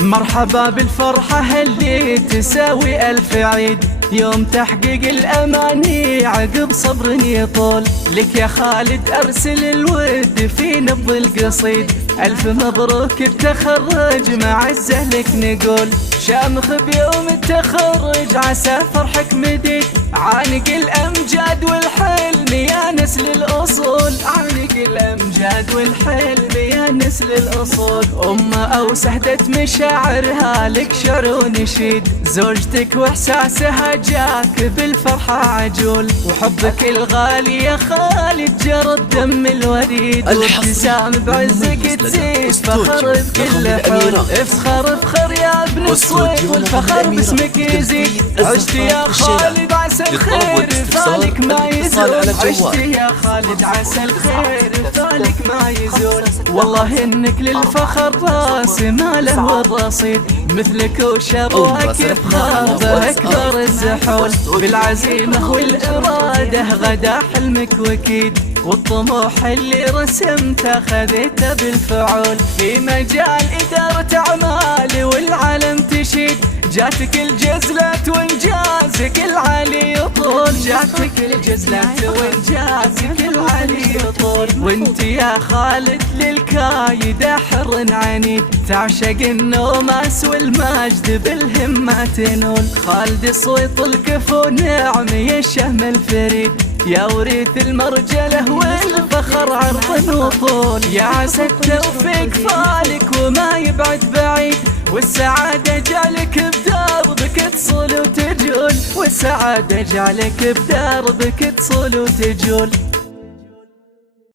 مرحبا بالفرحة اللي تساوي ألف عيد، يوم تحقيق الأماني عقب صبر يطول. لك يا خالد أرسل الود في نبض القصيد، ألف مبروك التخرج مع الزهلك نقول. شامخ بيوم التخرج عسى فرحك مديد، عانق الأمجاد والحلم يا نسل الأصول. عانق الأمجاد والحلم يا نسل الأصول. أو سهدت مشاعرها لك شعر ونشيد، زوجتك وإحساسها جاك بالفرحة عجول. وحبك الغالي يا خالد جرى الدم الوريد، وابتسام بعزك تزيد فخر بكل حول. افخر افخر يا ابن الصيد والفخر باسمك يزيد. عشت يا خالد عسى الخير فالك ما يزول. عشت يا خالد عسى الخير فالك ما يزول. والله انك للفخر راس ماله والرصيد، مثلك وشبهك يفخر بأكبر الزحول. بالعزيمة والإرادة غدا حلمك وكيد، والطموح اللي رسمته خذيته بالفعول. في مجال إدارة أعمال والعالم تشيد، جاتك الجزلة وإنجازك العالي يطول. جاتك الجزلة وإنجازك العالي يطول. وانت يا خالد للكايدة حر عنيد، تعشق النوماس والمجد بالهمة تنول. خالد صويط الكفو نعم يا الشهم الفريد، يا وريث المرجلة والفخر عرض وطول. يا عسى التوفيق فالك وما يبعد بعيد، والسعادة جعلك بدربك تصل وتجول. والسعادة جعلك بدربك تصل وتجول.